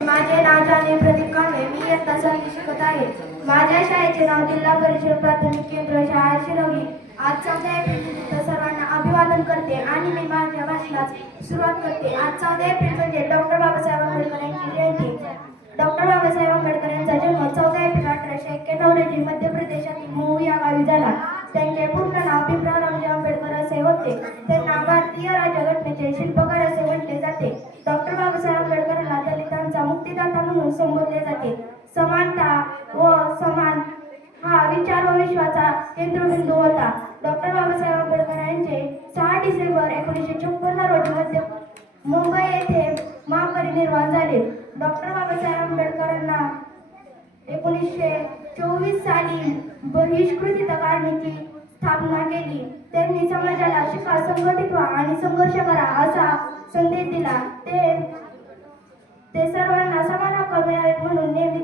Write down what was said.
माझे नाव जाने प्रदीप कांबळे. मी इयत्ता 7वी शिकत आहे. माझ्या शाळेचे नाव जिल्हा परिषद प्राथमिक केंद्र शाळा शिरवली. आज 14 एप्रिल निमित्त सर्वांना अभिवादन करते आणि मी माझ्या भाषणास सुरुवात करते. आज 14 एप्रिल म्हणजे डॉक्टर बाबासाहेब आंबेडकर यांची जयंती. डॉक्टर बाबासाहेब आंबेडकर यांचा जन्म 14 एप्रिल 1891 रोजी मध्य प्रदेशातील महू या गावी झाला. त्यांचे पूर्ण नाव भीमराव रामजी आंबेडकर असे होते. त्यांना भारतीय राज्यघटनेचे शिल्पकार असे म्हटले जाते. डॉक्टर बाबासाहेब आंबेडकरांना दलितांचा मुक्तिदाता म्हणून संबोधले जाते. समानता व समान हा विचार व विश्वाचा केंद्रबिंदू होता. डॉक्टर बाबासाहेब आंबेडकर यांचे 6 डिसेंबर 1956 रोजी मुंबई येथे महापरिनिर्वाण झाले. डॉक्टर बाबासाहेब आंबेडकरांना 1924 साली बहिष्कृत कार्मिकी स्थापना केली. त्यांनी समाजाला शिका, संघटित व्हा आणि संघर्ष करा असा संदेश दिला. ते सर्वांना समान हक्क मिळावेत म्हणून नेहमी